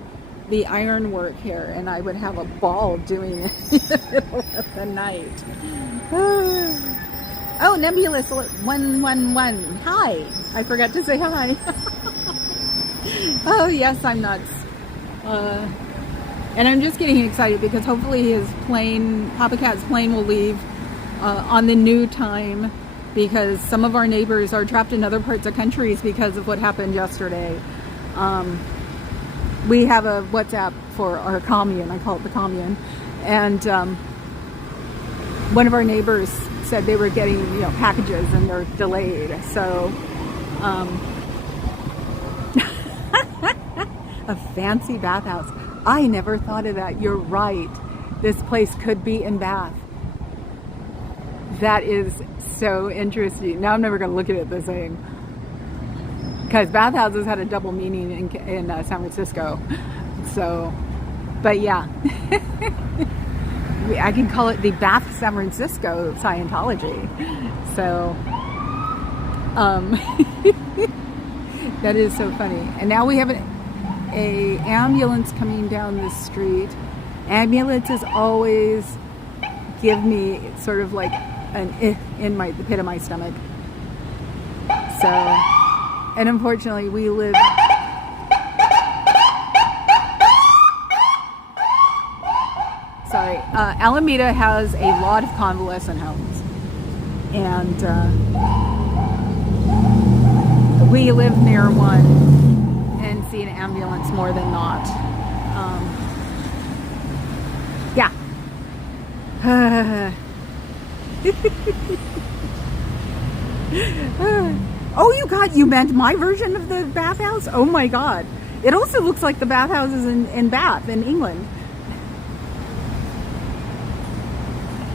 the ironwork here, and I would have a ball doing it in the middle of the night. Oh, Nebulous 111. Hi. I forgot to say hi. Oh, yes, I'm nuts. And I'm just getting excited because hopefully his plane, Papa Cat's plane, will leave on the new time, because some of our neighbors are trapped in other parts of countries because of what happened yesterday. We have a WhatsApp for our commune. I call it the commune. And one of our neighbors said they were getting, packages and they're delayed. So a fancy bathhouse. I never thought of that. You're right. This place could be in Bath. That is so interesting. Now I'm never going to look at it the same, because bathhouses had a double meaning in San Francisco. So, but yeah, I can call it the Bath San Francisco Scientology. So, that is so funny. And now we have a ambulance coming down the street. Ambulances always give me sort of like an in the pit of my stomach. So, and unfortunately we live Alameda has a lot of convalescent homes, and we live near one and see an ambulance more than not. Yeah. Oh, you meant my version of the bathhouse? Oh my God. It also looks like the bathhouses in Bath, in England.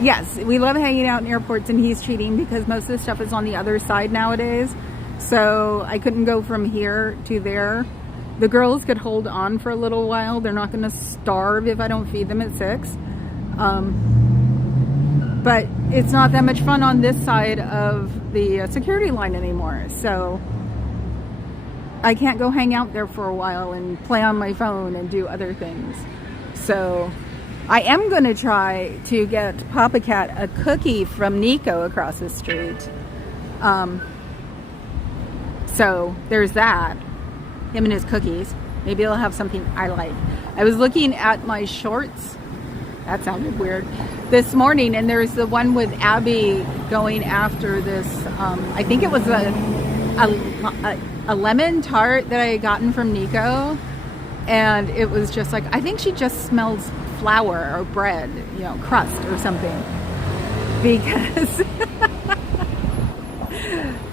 Yes, we love hanging out in airports, and he's cheating because most of the stuff is on the other side nowadays. So I couldn't go from here to there. The girls could hold on for a little while. They're not going to starve if I don't feed them at 6. But it's not that much fun on this side of the security line anymore. So I can't go hang out there for a while and play on my phone and do other things. So I am going to try to get Papa Cat a cookie from Nico across the street. So there's that. Him and his cookies. Maybe he'll have something I like. I was looking at my shorts. That sounded weird. This morning, and there's the one with Abby going after this. I think it was a lemon tart that I had gotten from Nico, and it was just like, I think she just smells flour or bread, crust or something,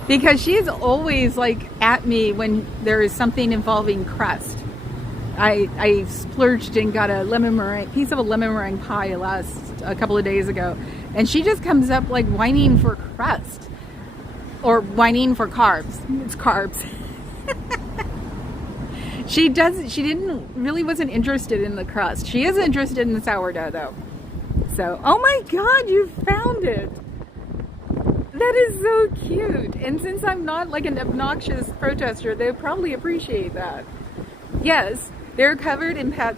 because she's always like at me when there is something involving crust. I splurged and got a piece of a lemon meringue pie a couple of days ago, and she just comes up like whining for crust or whining for carbs. It's carbs. She wasn't interested in the crust. She is interested in the sourdough though. So, oh my God, you found it. That is so cute. And since I'm not like an obnoxious protester, they probably appreciate that. Yes, they're covered in pate.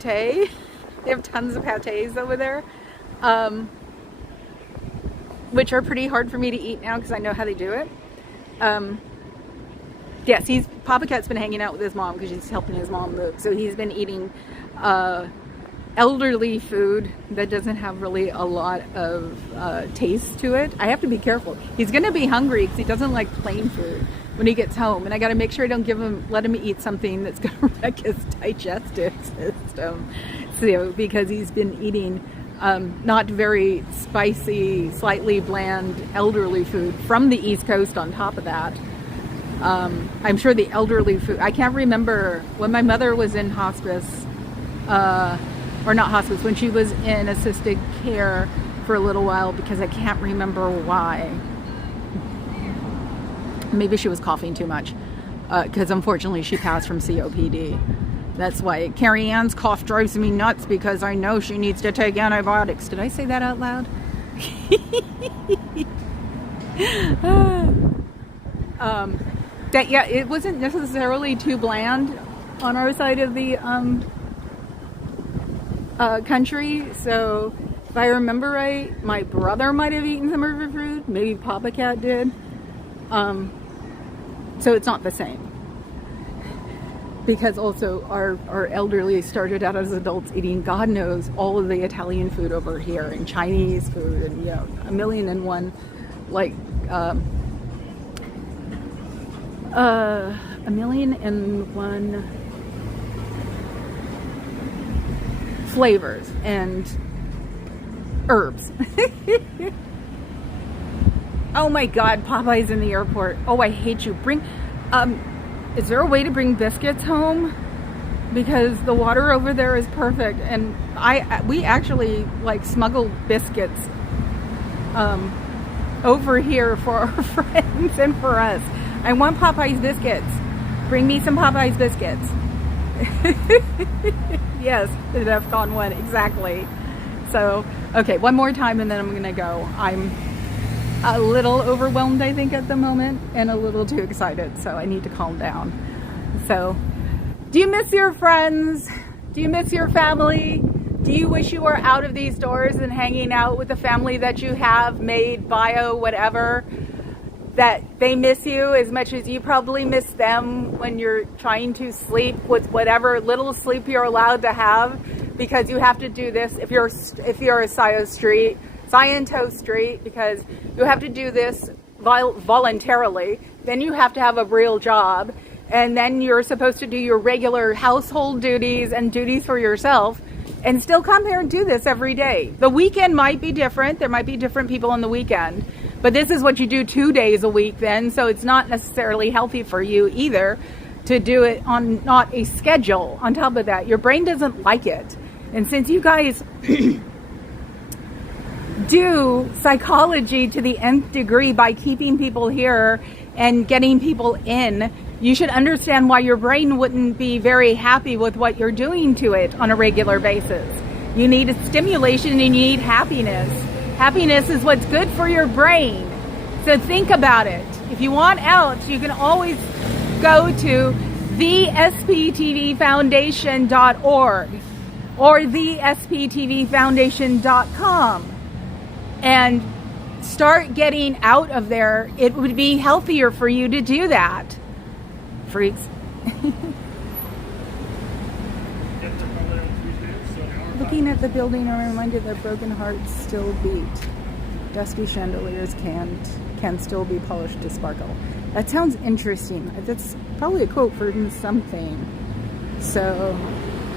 They have tons of pates over there, which are pretty hard for me to eat now because I know how they do it. Yes, Papa Cat's been hanging out with his mom because she's helping his mom move. So he's been eating elderly food that doesn't have really a lot of taste to it. I have to be careful. He's going to be hungry because he doesn't like plain food when he gets home. And I got to make sure I don't let him eat something that's going to wreck his digestive system. So, because he's been eating not very spicy, slightly bland elderly food from the East Coast on top of that. I'm sure the elderly food, I can't remember when my mother was in hospice, or not hospice, when she was in assisted care for a little while, because I can't remember why. Maybe she was coughing too much, because unfortunately she passed from COPD. That's why Carrie Ann's cough drives me nuts, because I know she needs to take antibiotics. Did I say that out loud? Yeah, it wasn't necessarily too bland on our side of the country. So if I remember right, my brother might have eaten some of her food. Maybe Papa Cat did. So it's not the same. because also our elderly started out as adults eating, God knows, all of the Italian food over here and Chinese food and, you know, a million and one, like, a million and one flavors and herbs. Oh my God, Popeye's in the airport. Oh, I hate you. Is there a way to bring biscuits home? Because the water over there is perfect, and we actually like smuggle biscuits over here for our friends and for us. I want Popeye's biscuits. Bring me some Popeye's biscuits. Yes, the DEFCON 1, exactly. So, okay, one more time and then I'm gonna go. I'm a little overwhelmed, I think, at the moment, and a little too excited, so I need to calm down. So, do you miss your friends? Do you miss your family? Do you wish you were out of these doors and hanging out with the family that you have, maid, bio, whatever, that they miss you as much as you probably miss them when you're trying to sleep with whatever little sleep you're allowed to have, because you have to do this if you're a Scientology street, because you have to do this voluntarily. Then you have to have a real job, and then you're supposed to do your regular household duties and duties for yourself, and still come here and do this every day. The weekend might be different. There might be different people on the weekend, but this is what you do 2 days a week then, so it's not necessarily healthy for you either to do it on not a schedule. On top of that, your brain doesn't like it. And since you guys do psychology to the nth degree by keeping people here and getting people in, you should understand why your brain wouldn't be very happy with what you're doing to it on a regular basis. You need a stimulation and you need happiness. Happiness is what's good for your brain. So think about it. If you want out, you can always go to thesptvfoundation.org or thesptvfoundation.com and start getting out of there. It would be healthier for you to do that. Freaks. Looking at the building, I'm reminded that broken hearts still beat. Dusty chandeliers can still be polished to sparkle. That sounds interesting. That's probably a quote from something. So,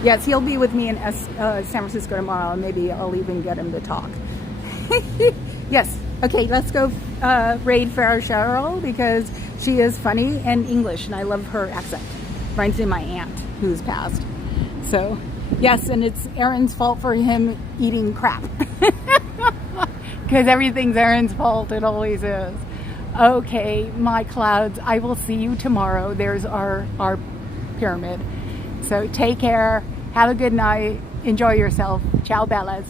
yes, he'll be with me in San Francisco tomorrow. Maybe I'll even get him to talk. Yes. Okay, let's go raid Farrah Cheryl because she is funny and English, and I love her accent. Reminds me of my aunt who's passed. So, yes, and it's Aaron's fault for him eating crap. Because everything's Aaron's fault. It always is. Okay, my clouds, I will see you tomorrow. There's our pyramid. So take care. Have a good night. Enjoy yourself. Ciao, Bellas.